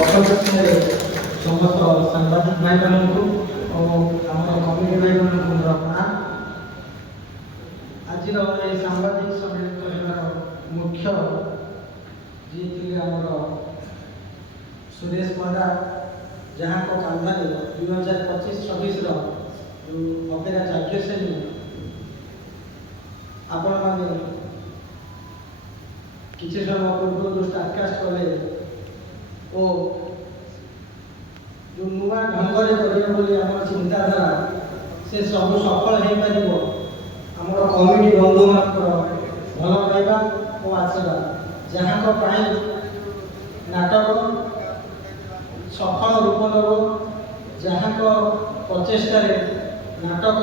ଅପରକ୍ଷରେ ସମସ୍ତ ସାମ୍ବାଦିକ ଭାଇମାନଙ୍କୁ ଓ ଆମର କମିଟି ଭାଇମାନଙ୍କୁ ମୋର ପ୍ରଣାମ। ଆଜିର ଏହି ସାମ୍ବାଦିକ ସମ୍ମିଳନୀର ମୁଖ୍ୟ ଯିଏ ଥିଲେ ଆମର ସୁରେଶ ପଣ୍ଡା, ଯାହାଙ୍କ କାନ୍ଧରେ 2025-26ର ଯେଉଁ ଅପେରା ଯାଜ୍ଞସେନୀ ଆପଣମାନେ କିଛି ସମୟ ପୂର୍ବରୁ ଷ୍ଟାର୍ଟକାଷ୍ଟ କଲେ ଓ ଯେଉଁ ନୂଆ ଢଙ୍ଗରେ କରିବେ ବୋଲି ଆମର ଚିନ୍ତାଧାରା ସେ ସବୁ ସଫଳ ହେଇପାରିବ ଆମର କମିଟି ବନ୍ଧୁମାନଙ୍କର ଭଲ ପାଇବା ଓ ଆଶୀର୍ବାଦ, ଯାହାଙ୍କ ପାଇଁ ନାଟକ ସଫଳ ରୂପ ନେବ, ଯାହାଙ୍କ ପ୍ରଚେଷ୍ଟାରେ ନାଟକ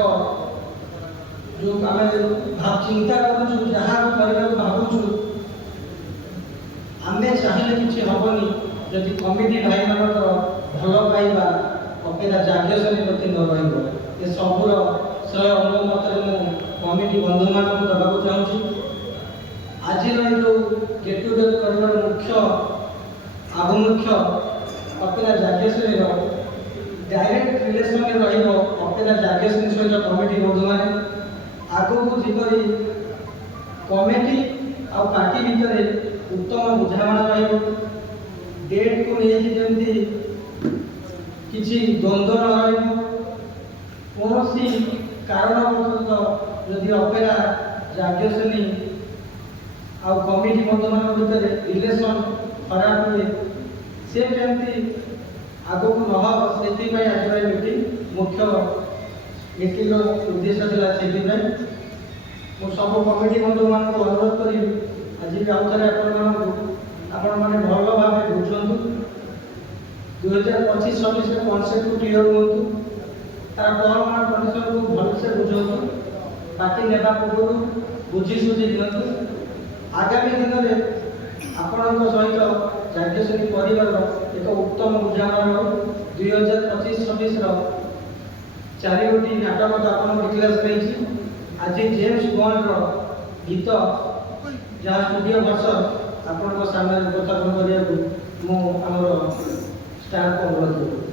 ଯେଉଁ ଆମେ ଚିନ୍ତା କରୁଛୁ, ଯାହା କରିବାକୁ ଭାବୁଛୁ, ଆମେ ଚାହିଁଲେ କିଛି ହେବନି ଯଦି କମିଟି ଭାଇମାନଙ୍କର ଭଲ ପାଇବା ଅପେରା ଯାଜ୍ଞସେନୀ ପ୍ରତି ନ ରହିବ। ଏ ସବୁର ଶ୍ରେୟ ଅନୁମତରେ ମୁଁ କମିଟି ବନ୍ଧୁମାନଙ୍କୁ ଦେବାକୁ ଚାହୁଁଛି। ଆଜିର ଏ ଯେଉଁ ଗେଟ୍ ଟୁଗେଦର କରିବାର ମୁଖ୍ୟ ଆଭିମୁଖ୍ୟ ଅପେରା ଯାଜ୍ଞସେନୀର ଡାଇରେକ୍ଟ ରିଲେସନରେ ରହିବ ଅପେରା ଯାଜ୍ଞସେନୀ ସହିତ କମିଟି ବନ୍ଧୁମାନେ। ଆଗକୁ ଯେପରି କମିଟି ଆଉ ପାର୍ଟି ଭିତରେ ଉତ୍ତମ ବୁଝାମଣା ରହିବ, ଡେଟ୍କୁ ନେଇକି ଯେମିତି କିଛି ଦ୍ୱନ୍ଦ୍ୱ ନ ରହିବ, କୌଣସି କାରଣବଶତଃ ଯଦି ଅପେରା ଯାଜ୍ଞସେନୀ ଆଉ କମିଟି ବନ୍ଧୁମାନଙ୍କ ଭିତରେ ରିଲେସନ୍ ଖରାପ ହୁଏ, ସେ କେମିତି ଆଗକୁ ନ ହେବ, ସେଥିପାଇଁ ଆଜିର ଏ ମିଟିଂ ମୁଖ୍ୟ ମିଟିଂର ଉଦ୍ଦେଶ୍ୟ ଥିଲା। ସେଥିପାଇଁ ମୁଁ ସବୁ କମିଟି ବନ୍ଧୁମାନଙ୍କୁ ଅନୁରୋଧ କରିବି, ଆଜି ବି ଆଉଥରେ ଆପଣମାନେ ଭଲ ଭାବେ ବୁଝନ୍ତୁ, 2025-26ର କନସେପ୍ଟକୁ କ୍ଲିୟର ହୁଅନ୍ତୁ, ତାର ଟର୍ମ ଆଣ୍ଡ କଣ୍ଡିସନକୁ ଭଲସେ ବୁଝନ୍ତୁ, ପାର୍ଟି ନେବା ପୂର୍ବରୁ ବୁଝି ସୁଝି ଦିଅନ୍ତୁ। ଆଗାମୀ ଦିନରେ ଆପଣଙ୍କ ସହିତ ଯାଜ୍ଞସେନୀ ପରିବାରର ଏକ ଉତ୍ତମ ବୁଝାମଣା ହେଉ। 2025-26ର 4ଗୋଟି ନାଟକ ତ ଆପଣଙ୍କୁ ଡିକ୍ଲେୟାର ହେଇଛି। ଆଜି ଜେମ୍ସ ବଣ୍ଡର ଗୀତ ଯାହା ଷ୍ଟୁଡ଼ିଓ ଭର୍ସନ ଆପଣଙ୍କ ସାମ୍ନାରେ ଉପସ୍ଥାପନ କରିବାକୁ ମୁଁ ଆମର ଷ୍ଟାଫକୁ ଅନୁରୋଧ କରୁଛି।